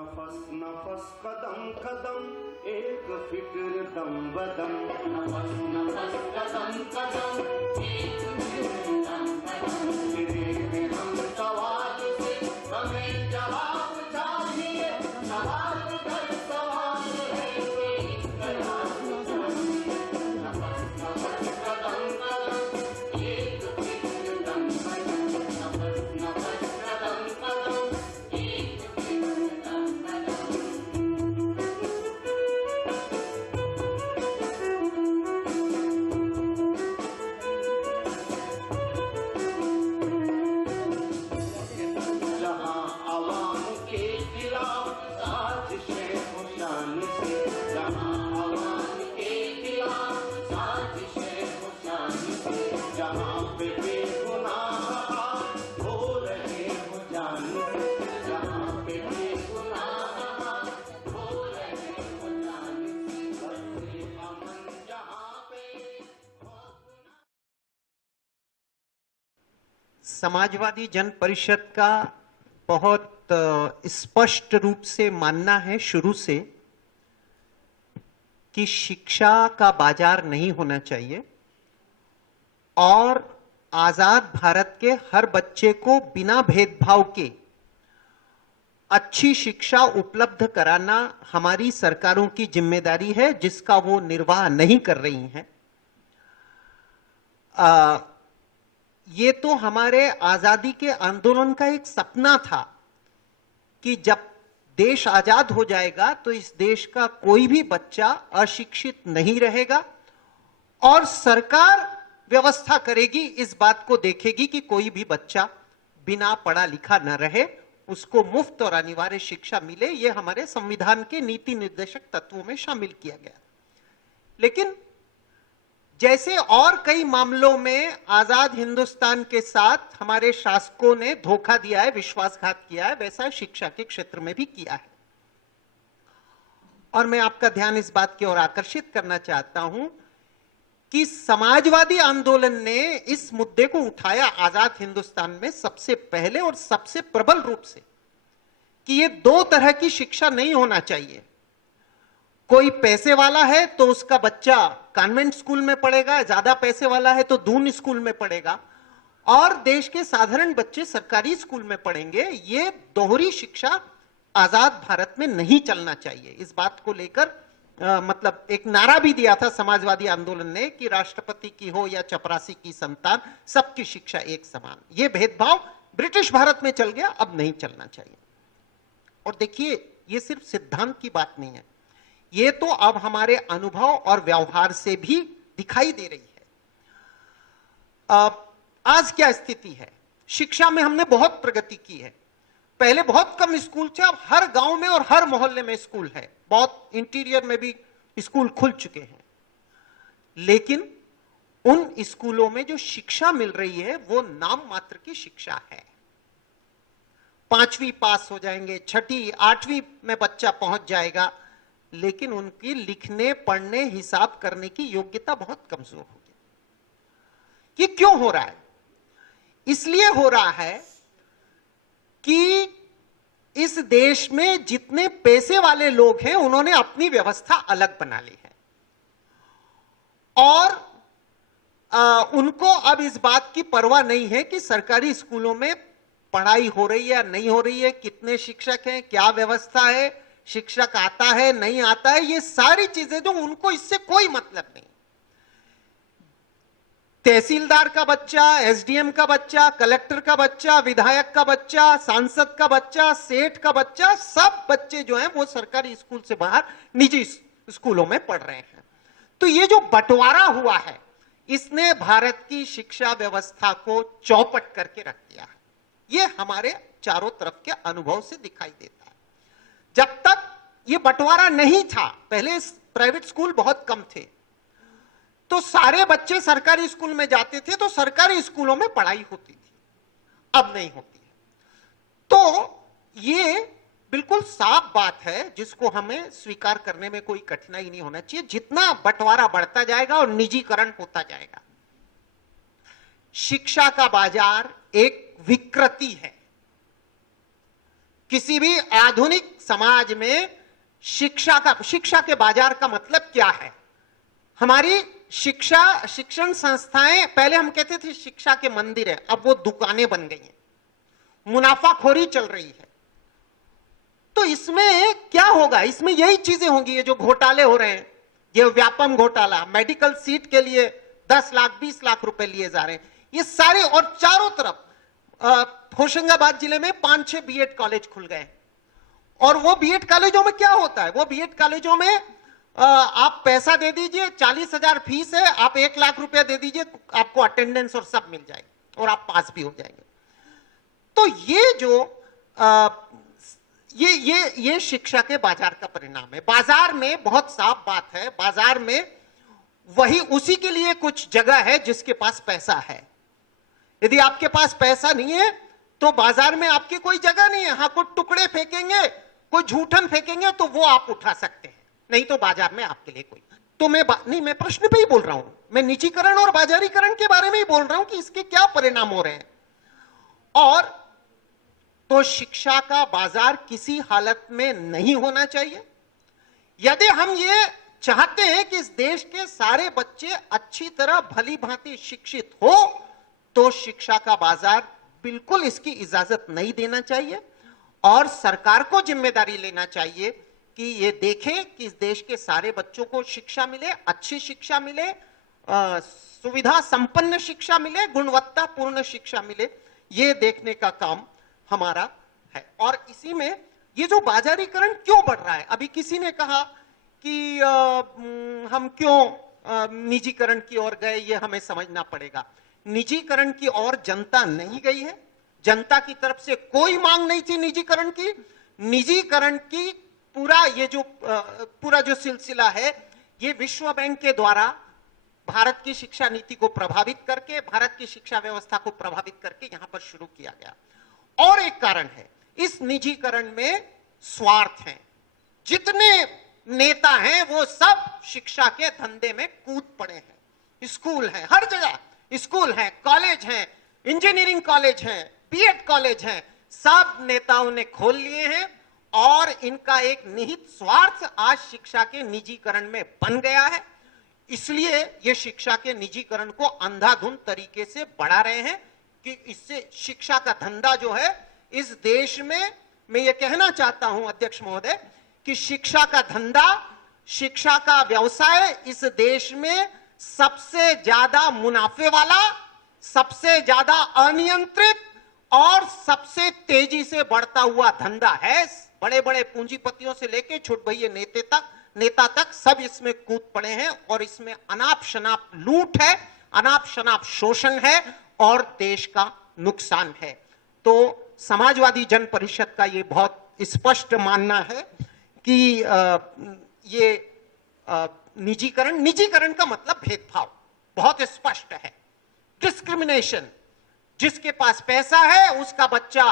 नफस नफस कदम कदम एक फिक्र दम बदम, नफस नफस कदम कदम एक फिक्र दम बदम। तेरे हम सवाल से हमें जवाब चाहिए, सवाल कर सवाल है जवाब चाहिए। नफस नफस कदम कदम एक फिक्र दम बदम, नफस नफस कदम कदम एक फिक्र दम बदम। जहाँ आवाम के खिलाफ साजिशें हो शान से, जहाँ आवाम के खिलाफ साजिशें हो शान से, जहाँ पे बेगुनाह आप हो रहे हो जान से, जहाँ पे बेगुनाह आप हो रहे हो जान से, बरसे अमन जहाँ पे हो गुनाह। समाजवादी जन परिषद का बहुत स्पष्ट रूप से मानना है शुरू से कि शिक्षा का बाजार नहीं होना चाहिए और आजाद भारत के हर बच्चे को बिना भेदभाव के अच्छी शिक्षा उपलब्ध कराना हमारी सरकारों की जिम्मेदारी है, जिसका वो निर्वाह नहीं कर रही हैं। ये तो हमारे आजादी के आंदोलन का एक सपना था कि जब देश आजाद हो जाएगा तो इस देश का कोई भी बच्चा अशिक्षित नहीं रहेगा और सरकार व्यवस्था करेगी, इस बात को देखेगी कि कोई भी बच्चा बिना पढ़ा लिखा न रहे, उसको मुफ्त और अनिवार्य शिक्षा मिले। यह हमारे संविधान के नीति निर्देशक तत्वों में शामिल किया गया। लेकिन जैसे और कई मामलों में आजाद हिंदुस्तान के साथ हमारे शासकों ने धोखा दिया है, विश्वासघात किया है, वैसा शिक्षा के क्षेत्र में भी किया है। और मैं आपका ध्यान इस बात की ओर आकर्षित करना चाहता हूं कि समाजवादी आंदोलन ने इस मुद्दे को उठाया आजाद हिंदुस्तान में सबसे पहले और सबसे प्रबल रूप से कि ये दो तरह की शिक्षा नहीं होना चाहिए। कोई पैसे वाला है तो उसका बच्चा कॉन्वेंट स्कूल में पढ़ेगा, ज्यादा पैसे वाला है तो दून स्कूल में पढ़ेगा, और देश के साधारण बच्चे सरकारी स्कूल में पढ़ेंगे। ये दोहरी शिक्षा आजाद भारत में नहीं चलना चाहिए। इस बात को लेकर मतलब एक नारा भी दिया था समाजवादी आंदोलन ने कि राष्ट्रपति की हो या चपरासी की संतान, सबकी शिक्षा एक समान। ये भेदभाव ब्रिटिश भारत में चल गया, अब नहीं चलना चाहिए। और देखिए, ये सिर्फ सिद्धांत की बात नहीं है, ये तो अब हमारे अनुभव और व्यवहार से भी दिखाई दे रही है। आज क्या स्थिति है? शिक्षा में हमने बहुत प्रगति की है। पहले बहुत कम स्कूल थे, अब हर गांव में और हर मोहल्ले में स्कूल है। बहुत इंटीरियर में भी स्कूल खुल चुके हैं। लेकिन उन स्कूलों में जो शिक्षा मिल रही है वो नाम मात्र की शिक्षा है। 5वीं पास हो जाएंगे, 6ठी 8वीं में बच्चा पहुंच जाएगा, लेकिन उनकी लिखने पढ़ने हिसाब करने की योग्यता बहुत कमजोर होगी। ये क्यों हो रहा है? इसलिए हो रहा है कि इस देश में जितने पैसे वाले लोग हैं उन्होंने अपनी व्यवस्था अलग बना ली है और उनको अब इस बात की परवाह नहीं है कि सरकारी स्कूलों में पढ़ाई हो रही है या नहीं हो रही है, कितने शिक्षक हैं, क्या व्यवस्था है, शिक्षक आता है नहीं आता है, ये सारी चीजें जो उनको इससे कोई मतलब नहीं। तहसीलदार का बच्चा, एसडीएम का बच्चा, कलेक्टर का बच्चा, विधायक का बच्चा, सांसद का बच्चा, सेठ का बच्चा, सब बच्चे जो हैं वो सरकारी स्कूल से बाहर निजी स्कूलों में पढ़ रहे हैं। तो ये जो बंटवारा हुआ है, इसने भारत की शिक्षा व्यवस्था को चौपट करके रख दिया है। ये हमारे चारों तरफ के अनुभव से दिखाई देता है। जब तक ये बंटवारा नहीं था, पहले प्राइवेट स्कूल बहुत कम थे, तो सारे बच्चे सरकारी स्कूल में जाते थे, तो सरकारी स्कूलों में पढ़ाई होती थी। अब नहीं होती है। तो ये बिल्कुल साफ बात है जिसको हमें स्वीकार करने में कोई कठिनाई नहीं होना चाहिए। जितना बंटवारा बढ़ता जाएगा और निजीकरण होता जाएगा, शिक्षा का बाजार एक विकृति है। किसी भी आधुनिक समाज में शिक्षा के बाजार का मतलब क्या है? हमारी शिक्षण संस्थाएं, पहले हम कहते थे शिक्षा के मंदिर है, अब वो दुकानें बन गई हैं, मुनाफाखोरी चल रही है। तो इसमें क्या होगा? इसमें यही चीजें होंगी, ये जो घोटाले हो रहे हैं, ये व्यापम घोटाला, मेडिकल सीट के लिए 10 लाख 20 लाख रुपए लिए जा रहे हैं, ये सारे, और चारों तरफ होशंगाबाद जिले में 5-6 बीएड कॉलेज खुल गए। और वो बीएड कॉलेजों में क्या होता है? वो बीएड कॉलेजों में आप पैसा दे दीजिए, 40,000 फीस है, आप 1 लाख रुपया दे दीजिए, आपको अटेंडेंस और सब मिल जाएगी और आप पास भी हो जाएंगे। तो ये जो ये शिक्षा के बाजार का परिणाम है। बाजार में बहुत साफ बात है, बाजार में वही उसी के लिए कुछ जगह है जिसके पास पैसा है। यदि आपके पास पैसा नहीं है तो बाजार में आपकी कोई जगह नहीं है। हाँ, कुछ टुकड़े फेंकेंगे, कोई झूठन फेंकेंगे तो वो आप उठा सकते हैं, नहीं तो बाजार में आपके लिए कोई। तो मैं प्रश्न पे ही बोल रहा हूं, मैं निजीकरण और बाजारीकरण के बारे में ही बोल रहा हूं कि इसके क्या परिणाम हो रहे हैं। और तो शिक्षा का बाजार किसी हालत में नहीं होना चाहिए। यदि हम ये चाहते हैं कि इस देश के सारे बच्चे अच्छी तरह भली भांति शिक्षित हो, तो शिक्षा का बाजार बिल्कुल इसकी इजाजत नहीं देना चाहिए। और सरकार को जिम्मेदारी लेना चाहिए कि ये देखें कि इस देश के सारे बच्चों को शिक्षा मिले, अच्छी शिक्षा मिले, सुविधा संपन्न शिक्षा मिले, गुणवत्तापूर्ण शिक्षा मिले, ये देखने का काम हमारा है। और इसी में ये जो बाजारीकरण क्यों बढ़ रहा है, अभी किसी ने कहा कि हम क्यों निजीकरण की ओर गए, ये हमें समझना पड़ेगा। निजीकरण की ओर जनता नहीं गई है, जनता की तरफ से कोई मांग नहीं थी निजीकरण की। निजीकरण की पूरा जो सिलसिला है, ये विश्व बैंक के द्वारा भारत की शिक्षा नीति को प्रभावित करके, भारत की शिक्षा व्यवस्था को प्रभावित करके यहां पर शुरू किया गया। और एक कारण है, इस निजीकरण में स्वार्थ है। जितने नेता हैं वो सब शिक्षा के धंधे में कूद पड़े हैं। स्कूल हैं, हर जगह स्कूल हैं, कॉलेज हैं, इंजीनियरिंग कॉलेज हैं, बीएड कॉलेज हैं, सब नेताओं ने खोल लिए हैं। और इनका एक निहित स्वार्थ आज शिक्षा के निजीकरण में बन गया है। इसलिए ये शिक्षा के निजीकरण को अंधाधुंध तरीके से बढ़ा रहे हैं कि इससे शिक्षा का धंधा जो है इस देश में, मैं ये कहना चाहता हूं अध्यक्ष महोदय, कि शिक्षा का धंधा, शिक्षा का व्यवसाय इस देश में सबसे ज्यादा मुनाफे वाला, सबसे ज्यादा अनियंत्रित और सबसे तेजी से बढ़ता हुआ धंधा है। बड़े बड़े पूंजीपतियों से लेकर छुटभइये नेता तक सब इसमें कूद पड़े हैं। और इसमें अनाप शनाप लूट है, अनाप शनाप शोषण है और देश का नुकसान है। तो समाजवादी जन परिषद का ये बहुत स्पष्ट मानना है कि ये निजीकरण का मतलब भेदभाव बहुत स्पष्ट है, डिस्क्रिमिनेशन। जिसके पास पैसा है उसका बच्चा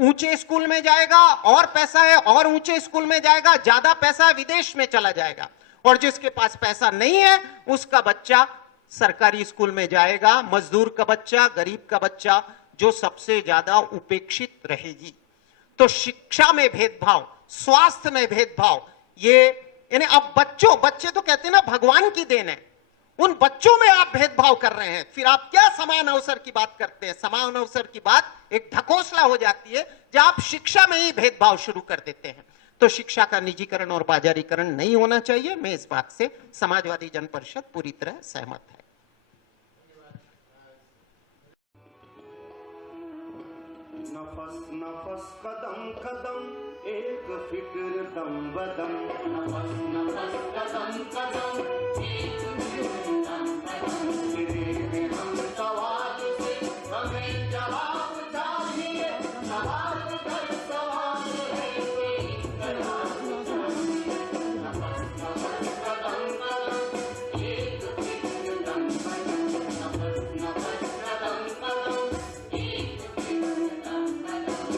ऊंचे स्कूल में जाएगा, और पैसा है और ऊंचे स्कूल में जाएगा, ज्यादा पैसा है विदेश में चला जाएगा। और जिसके पास पैसा नहीं है उसका बच्चा सरकारी स्कूल में जाएगा। मजदूर का बच्चा, गरीब का बच्चा जो सबसे ज्यादा उपेक्षित रहेगी। तो शिक्षा में भेदभाव, स्वास्थ्य में भेदभाव, ये यानी अब बच्चे तो कहते हैं ना भगवान की देन है, उन बच्चों में आप भेदभाव कर रहे हैं। फिर आप क्या समान अवसर की बात करते हैं? समान अवसर की बात एक ढकोसला हो जाती है जब आप शिक्षा में ही भेदभाव शुरू कर देते हैं। तो शिक्षा का निजीकरण और बाजारीकरण नहीं होना चाहिए। मैं इस बात से समाजवादी जन परिषद पूरी तरह सहमत है। नफस नफस कदम कदम एक फिक्र दम बदम, नफस नफस कदम कदम एक फिक्र दम बदम। तेरे हम सवाल से हमें जवाब चाहिए, सवाल पर सवाल है कोई जवाब चाहिए। नफस नफस कदम कदम एक फिक्र दम बदम, नफस नफस कदम कदम एक फिक्र दम बदम।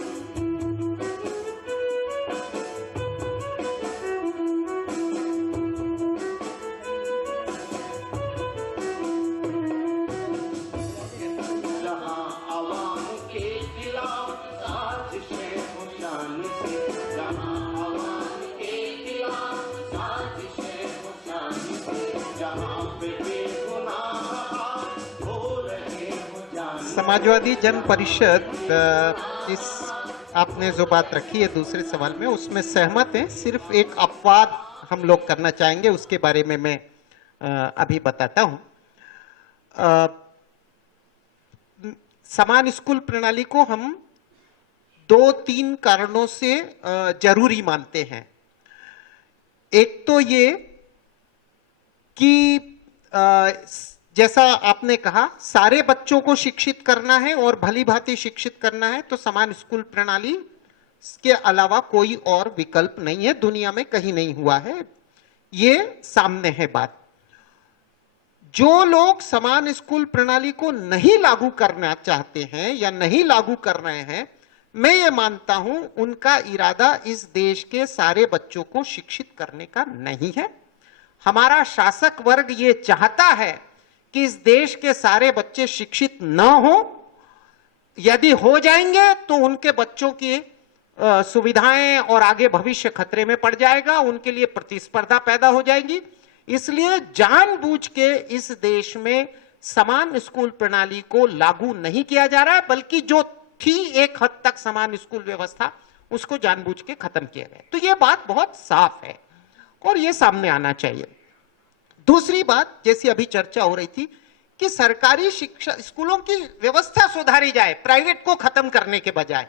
समाजवादी जन परिषद इस आपने जो बात रखी है दूसरे सवाल में उसमें सहमत है। सिर्फ एक अपवाद हम लोग करना चाहेंगे, उसके बारे में मैं अभी बताता हूं। समान स्कूल प्रणाली को हम 2-3 कारणों से जरूरी मानते हैं। एक तो ये कि जैसा आपने कहा सारे बच्चों को शिक्षित करना है और भली भांति शिक्षित करना है, तो समान स्कूल प्रणाली के अलावा कोई और विकल्प नहीं है, दुनिया में कहीं नहीं हुआ है, ये सामने है बात। जो लोग समान स्कूल प्रणाली को नहीं लागू करना चाहते हैं या नहीं लागू कर रहे हैं, मैं ये मानता हूं उनका इरादा इस देश के सारे बच्चों को शिक्षित करने का नहीं है। हमारा शासक वर्ग ये चाहता है कि इस देश के सारे बच्चे शिक्षित न हो, यदि हो जाएंगे तो उनके बच्चों की सुविधाएं और आगे भविष्य खतरे में पड़ जाएगा, उनके लिए प्रतिस्पर्धा पैदा हो जाएगी। इसलिए जानबूझ के इस देश में समान स्कूल प्रणाली को लागू नहीं किया जा रहा है, बल्कि जो थी एक हद तक समान स्कूल व्यवस्था उसको जानबूझ के खत्म किया गया। तो यह बात बहुत साफ है और यह सामने आना चाहिए। दूसरी बात, जैसी अभी चर्चा हो रही थी कि सरकारी शिक्षा स्कूलों की व्यवस्था सुधारी जाए प्राइवेट को खत्म करने के बजाय,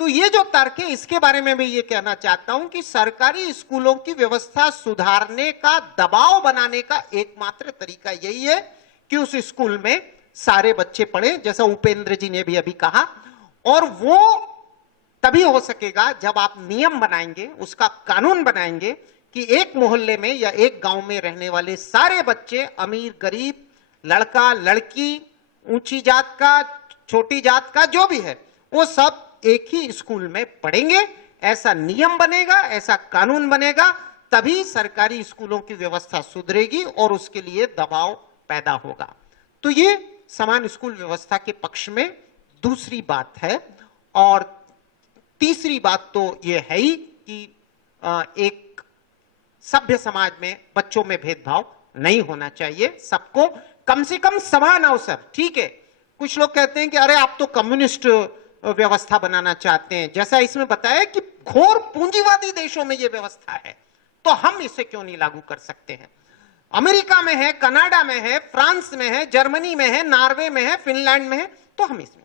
तो ये जो तर्क है इसके बारे में मैं ये कहना चाहता हूं कि सरकारी स्कूलों की व्यवस्था सुधारने का दबाव बनाने का एकमात्र तरीका यही है कि उस स्कूल में सारे बच्चे पढ़े, जैसा उपेंद्र जी ने भी अभी कहा। और वो तभी हो सकेगा जब आप नियम बनाएंगे, उसका कानून बनाएंगे कि एक मोहल्ले में या एक गांव में रहने वाले सारे बच्चे, अमीर गरीब, लड़का लड़की, ऊंची जात का छोटी जात का जो भी है, वो सब एक ही स्कूल में पढ़ेंगे। ऐसा नियम बनेगा, ऐसा कानून बनेगा, तभी सरकारी स्कूलों की व्यवस्था सुधरेगी और उसके लिए दबाव पैदा होगा। तो ये समान स्कूल व्यवस्था के पक्ष में दूसरी बात है। और तीसरी बात तो ये है ही कि एक सभ्य समाज में बच्चों में भेदभाव नहीं होना चाहिए, सबको कम से कम समान अवसर। ठीक है, कुछ लोग कहते हैं कि अरे आप तो कम्युनिस्ट व्यवस्था बनाना चाहते हैं, जैसा इसमें बताया कि घोर पूंजीवादी देशों में यह व्यवस्था है, तो हम इसे क्यों नहीं लागू कर सकते हैं। अमेरिका में है, कनाडा में है, फ्रांस में है, जर्मनी में है, नॉर्वे में है, फिनलैंड में है, तो हम इसमें।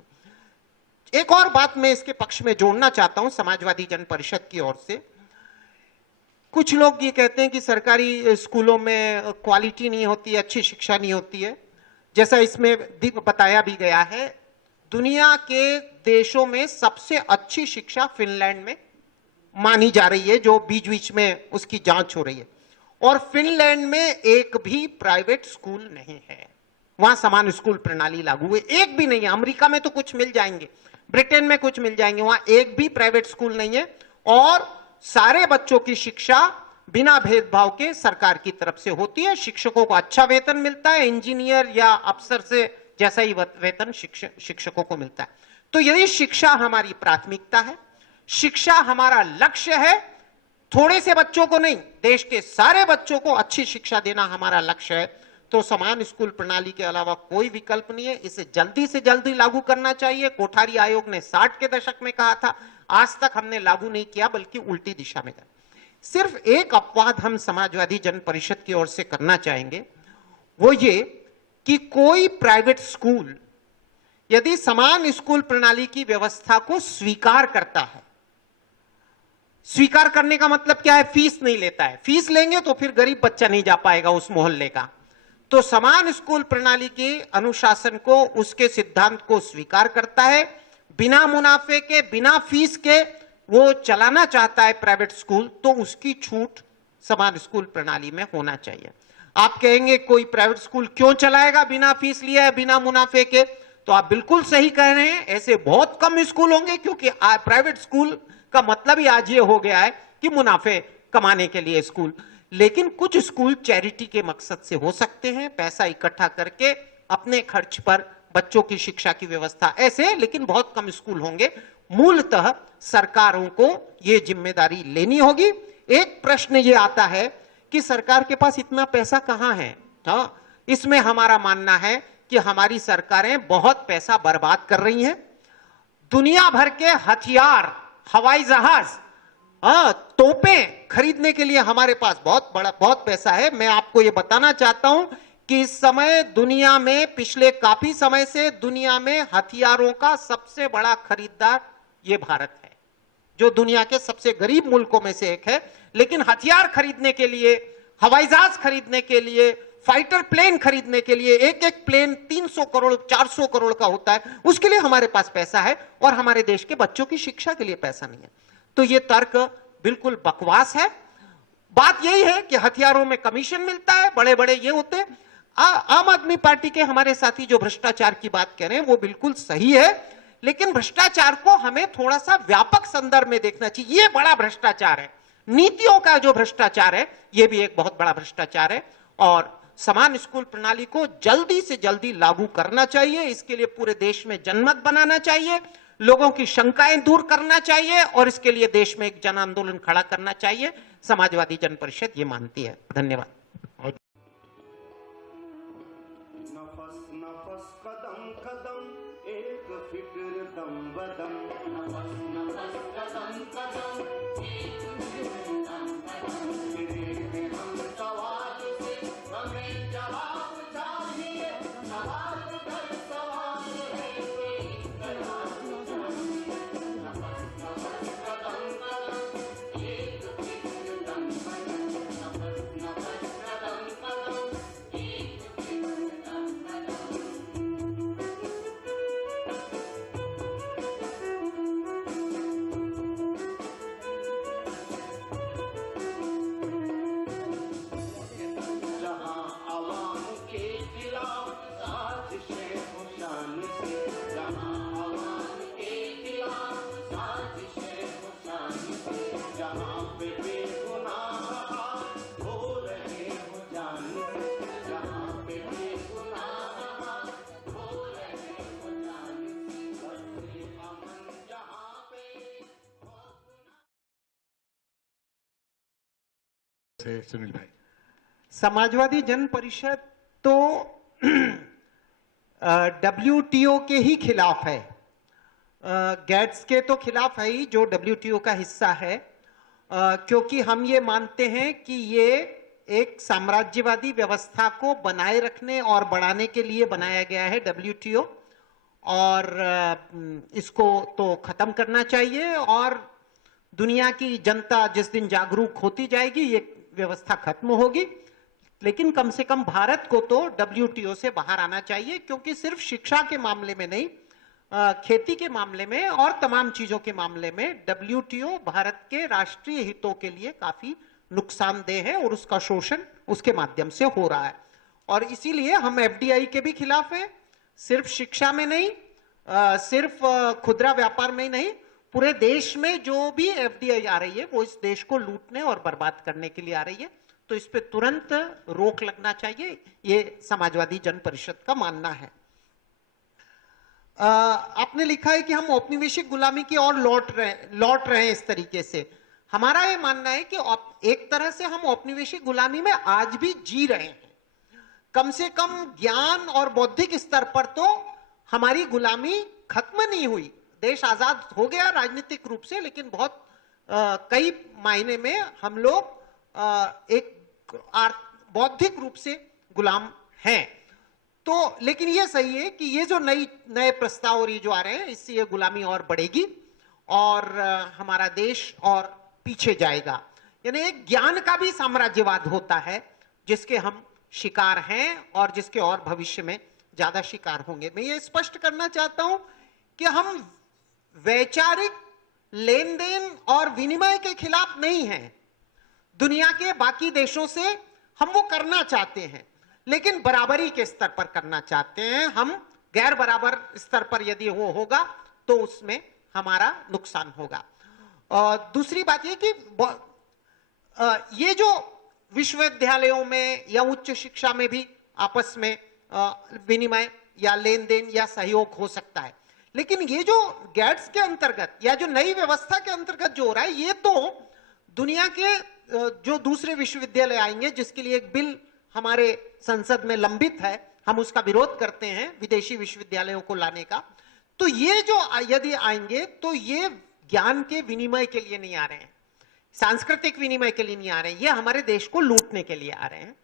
एक और बात मैं इसके पक्ष में जोड़ना चाहता हूं समाजवादी जन परिषद की ओर से। कुछ लोग ये कहते हैं कि सरकारी स्कूलों में क्वालिटी नहीं होती, अच्छी शिक्षा नहीं होती है। जैसा इसमें बताया भी गया है, दुनिया के देशों में सबसे अच्छी शिक्षा फिनलैंड में मानी जा रही है, जो बीच बीच में उसकी जांच हो रही है। और फिनलैंड में एक भी प्राइवेट स्कूल नहीं है, वहां समान स्कूल प्रणाली लागू है, एक भी नहीं है। अमेरिका में तो कुछ मिल जाएंगे, ब्रिटेन में कुछ मिल जाएंगे, वहां एक भी प्राइवेट स्कूल नहीं है। और सारे बच्चों की शिक्षा बिना भेदभाव के सरकार की तरफ से होती है। शिक्षकों को अच्छा वेतन मिलता है, इंजीनियर या अफसर से जैसा ही वेतन शिक्षकों को मिलता है। तो यदि शिक्षा हमारी प्राथमिकता है, शिक्षा हमारा लक्ष्य है, थोड़े से बच्चों को नहीं, देश के सारे बच्चों को अच्छी शिक्षा देना हमारा लक्ष्य है, तो समान स्कूल प्रणाली के अलावा कोई विकल्प नहीं है। इसे जल्दी से जल्दी लागू करना चाहिए। कोठारी आयोग ने 60 के दशक में कहा था, आज तक हमने लागू नहीं किया, बल्कि उल्टी दिशा में गए। सिर्फ एक अपवाद हम समाजवादी जन परिषद की ओर से करना चाहेंगे, वो ये कि कोई प्राइवेट स्कूल यदि समान स्कूल प्रणाली की व्यवस्था को स्वीकार करता है, स्वीकार करने का मतलब क्या है, फीस नहीं लेता है। फीस लेंगे तो फिर गरीब बच्चा नहीं जा पाएगा उस मोहल्ले का। तो समान स्कूल प्रणाली के अनुशासन को, उसके सिद्धांत को स्वीकार करता है, बिना मुनाफे के, बिना फीस के वो चलाना चाहता है प्राइवेट स्कूल, तो उसकी छूट समान स्कूल प्रणाली में होना चाहिए। आप कहेंगे कोई प्राइवेट स्कूल क्यों चलाएगा बिना फीस लिए है, बिना मुनाफे के, तो आप बिल्कुल सही कह रहे हैं। ऐसे बहुत कम स्कूल होंगे, क्योंकि प्राइवेट स्कूल का मतलब ही आज ये हो गया है कि मुनाफे कमाने के लिए स्कूल। लेकिन कुछ स्कूल चैरिटी के मकसद से हो सकते हैं, पैसा इकट्ठा करके अपने खर्च पर बच्चों की शिक्षा की व्यवस्था, ऐसे लेकिन बहुत कम स्कूल होंगे। मूलतः सरकारों को यह जिम्मेदारी लेनी होगी। एक प्रश्न यह आता है कि सरकार के पास इतना पैसा कहां है। हाँ, इसमें हमारा मानना है कि हमारी सरकारें बहुत पैसा बर्बाद कर रही हैं। दुनिया भर के हथियार, हवाई जहाज, तोपें खरीदने के लिए हमारे पास बहुत पैसा है। मैं आपको यह बताना चाहता हूं कि इस समय दुनिया में, पिछले काफी समय से दुनिया में हथियारों का सबसे बड़ा खरीदार ये भारत है, जो दुनिया के सबसे गरीब मुल्कों में से एक है। लेकिन हथियार खरीदने के लिए, हवाई जहाज खरीदने के लिए, फाइटर प्लेन खरीदने के लिए, एक एक प्लेन 300 करोड़ 400 करोड़ का होता है, उसके लिए हमारे पास पैसा है और हमारे देश के बच्चों की शिक्षा के लिए पैसा नहीं है। तो यह तर्क बिल्कुल बकवास है। बात यही है कि हथियारों में कमीशन मिलता है, बड़े बड़े ये होते हैं। आम आदमी पार्टी के हमारे साथी जो भ्रष्टाचार की बात कह रहे हैं वो बिल्कुल सही है, लेकिन भ्रष्टाचार को हमें थोड़ा सा व्यापक संदर्भ में देखना चाहिए। ये बड़ा भ्रष्टाचार है। नीतियों का जो भ्रष्टाचार है यह भी एक बहुत बड़ा भ्रष्टाचार है और समान स्कूल प्रणाली को जल्दी से जल्दी लागू करना चाहिए। इसके लिए पूरे देश में जनमत बनाना चाहिए, लोगों की शंकाएं दूर करना चाहिए और इसके लिए देश में एक जन आंदोलन खड़ा करना चाहिए। समाजवादी जन परिषद ये मानती है। धन्यवाद। नफस नफस कदम कदम एक फिक्र दम बदम, नफस नफस कदम कदम एक फिक्र दम बदम, तेरे हम सवाल से हमें जवाब चाहिए, सवाल कर सवाल है एक जवाब चाहिए, नफस नफस कदम कदम एक फिक्र दम बदम, नफस नफस कदम कदम एक फिक्र दम बदम। जहां आवाम के खिलाफ साजिशें हो शान से, जहां आवाम के खिलाफ साजिशें हो शान से, जहां पे बेगुनाह हो रहे हो जान से, जहां पे बेगुनाह हो रहे हो जान से, बरसे अमन जहां पे से सुनील भाई। समाजवादी जन परिषद तो WTO के ही खिलाफ है, गैट्स के तो खिलाफ है ही जो WTO का हिस्सा है, क्योंकि हम ये मानते हैं कि ये एक साम्राज्यवादी व्यवस्था को बनाए रखने और बढ़ाने के लिए बनाया गया है WTO, और इसको तो खत्म करना चाहिए और दुनिया की जनता जिस दिन जागरूक होती जाएगी ये व्यवस्था खत्म होगी। लेकिन कम से कम भारत को तो WTO से बाहर आना चाहिए, क्योंकि सिर्फ शिक्षा के मामले में नहीं, खेती के मामले में और तमाम चीजों के मामले में WTO भारत के राष्ट्रीय हितों के लिए काफी नुकसानदेह है और उसका शोषण उसके माध्यम से हो रहा है। और इसीलिए हम FDI के भी खिलाफ हैं, सिर्फ शिक्षा में नहीं, सिर्फ खुदरा व्यापार में ही नहीं, पूरे देश में जो भी FDI आ रही है वो इस देश को लूटने और बर्बाद करने के लिए आ रही है। तो इस पे तुरंत रोक लगना चाहिए, ये समाजवादी जन परिषद का मानना है। आपने लिखा है कि हम औपनिवेशिक गुलामी की ओर लौट रहे हैं इस तरीके से। हमारा ये मानना है कि एक तरह से हम औपनिवेशिक गुलामी में आज भी जी रहे हैं। कम से कम ज्ञान और बौद्धिक स्तर पर तो हमारी गुलामी खत्म नहीं हुई। देश आजाद हो गया राजनीतिक रूप से, लेकिन बहुत कई मायने में हम लोग एक बौद्धिक रूप से गुलाम हैं। तो लेकिन ये सही है कि ये जो नए प्रस्ताव और ये जो आ रहे हैं, इससे ये गुलामी और बढ़ेगी और हमारा देश और पीछे जाएगा। यानी एक ज्ञान का भी साम्राज्यवाद होता है जिसके हम शिकार हैं और जिसके और भविष्य में ज्यादा शिकार होंगे। मैं ये स्पष्ट करना चाहता हूं कि हम वैचारिक लेन देन और विनिमय के खिलाफ नहीं हैं। दुनिया के बाकी देशों से हम वो करना चाहते हैं, लेकिन बराबरी के स्तर पर करना चाहते हैं। हम गैर बराबर स्तर पर यदि वो होगा तो उसमें हमारा नुकसान होगा। और दूसरी बात ये कि ये जो विश्वविद्यालयों में या उच्च शिक्षा में भी आपस में विनिमय या लेन देन या सहयोग हो सकता है, लेकिन ये जो गैट्स के अंतर्गत या जो नई व्यवस्था के अंतर्गत जो हो रहा है, ये तो दुनिया के जो दूसरे विश्वविद्यालय आएंगे जिसके लिए एक बिल हमारे संसद में लंबित है, हम उसका विरोध करते हैं विदेशी विश्वविद्यालयों को लाने का। तो ये जो यदि आएंगे तो ये ज्ञान के विनिमय के लिए नहीं आ रहे हैं, सांस्कृतिक विनिमय के लिए नहीं आ रहे हैं, ये हमारे देश को लूटने के लिए आ रहे हैं।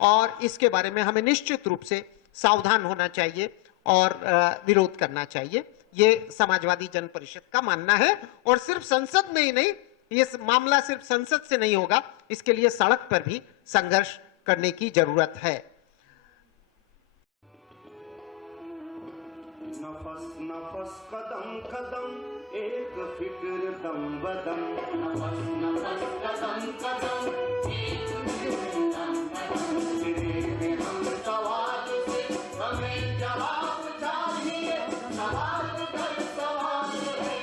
और इसके बारे में हमें निश्चित रूप से सावधान होना चाहिए और विरोध करना चाहिए। ये समाजवादी जन परिषद का मानना है। और सिर्फ संसद में ही नहीं, ये मामला सिर्फ संसद से नहीं होगा, इसके लिए सड़क पर भी संघर्ष करने की जरूरत है। नफस नफस कदम कदम एक फिक्र दम बदम, नफस नफस कदम कदम एक फिक्र दम बदम। तेरे हम सवाल से हमें जवाब चाहिए, सवाल कर सवाल है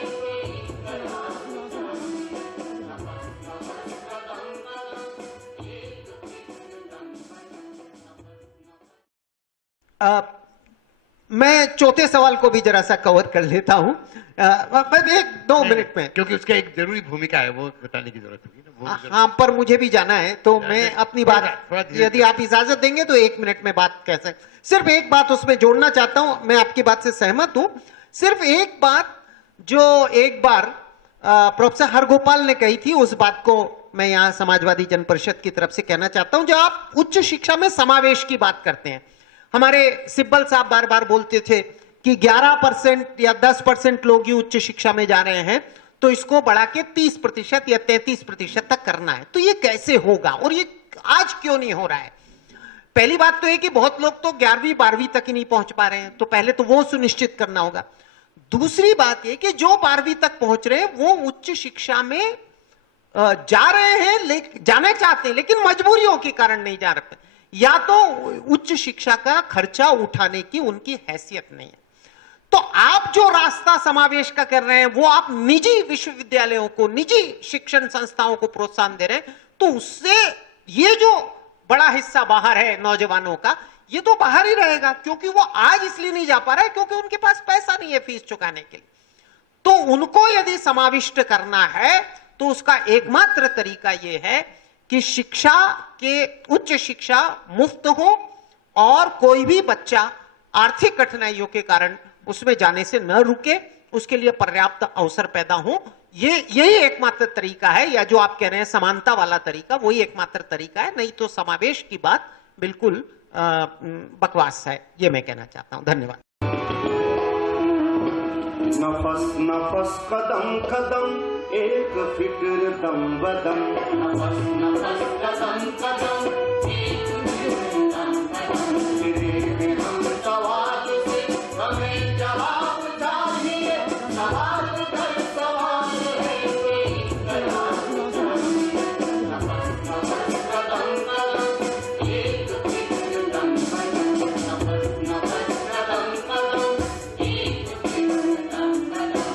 जवाब चाहिए। नफस नफस कदम कदम एक फिक्र दम बदम। मैं चौथे सवाल को भी जरा सा कवर कर लेता हूं, एक दो मिनट में, क्योंकि उसका एक जरूरी भूमिका है, वो बताने की जरूरत होगी ना। हाँ, पर मुझे भी जाना है, तो मैं अपनी बात, यदि आप इजाजत देंगे तो 1 मिनट में बात कह सकते। सिर्फ एक बात उसमें जोड़ना चाहता हूं, मैं आपकी बात से सहमत हूं। सिर्फ एक बात जो एक बार प्रोफेसर हरगोपाल ने कही थी, उस बात को मैं यहाँ समाजवादी जन परिषद की तरफ से कहना चाहता हूं। जो आप उच्च शिक्षा में समावेश की बात करते हैं, हमारे सिब्बल साहब बार बार बोलते थे कि 11% या 10% लोग ही उच्च शिक्षा में जा रहे हैं, तो इसको बढ़ा के 30% या 33% तक करना है। तो ये कैसे होगा और ये आज क्यों नहीं हो रहा है? पहली बात तो है कि बहुत लोग तो 11वीं 12वीं तक ही नहीं पहुंच पा रहे हैं, तो पहले तो वो सुनिश्चित करना होगा। दूसरी बात यह कि जो 12वीं तक पहुंच रहे हैं वो उच्च शिक्षा में जा रहे हैं, जाना चाहते हैं, लेकिन मजबूरियों के कारण नहीं जा रहे, या तो उच्च शिक्षा का खर्चा उठाने की उनकी हैसियत नहीं है। तो आप जो रास्ता समावेश का कर रहे हैं, वो आप निजी विश्वविद्यालयों को, निजी शिक्षण संस्थाओं को प्रोत्साहन दे रहे हैं, तो उससे ये जो बड़ा हिस्सा बाहर है नौजवानों का, ये तो बाहर ही रहेगा, क्योंकि वो आज इसलिए नहीं जा पा रहा है क्योंकि उनके पास पैसा नहीं है फीस चुकाने के लिए। तो उनको यदि समाविष्ट करना है तो उसका एकमात्र तरीका यह है कि शिक्षा के, उच्च शिक्षा मुफ्त हो और कोई भी बच्चा आर्थिक कठिनाइयों के कारण उसमें जाने से न रुके, उसके लिए पर्याप्त अवसर पैदा हो। यही एकमात्र तरीका है, या जो आप कह रहे हैं समानता वाला तरीका, वही एकमात्र तरीका है। नहीं तो समावेश की बात बिल्कुल बकवास है, ये मैं कहना चाहता हूं। धन्यवाद। नफस नफस कदम कदम एक फिक्र दम बदम, नफस नफस कदम कदम एक फिक्र दम बदम। तेरे हम सवाल से हमें जवाब चाहिए, सवाल कर सवाल है जवाब चाहिए। नफस नफस कदम कदम एक फिक्र दम बदम, नफस नफस कदम कदम एक फिक्र दम बदम।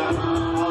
जहां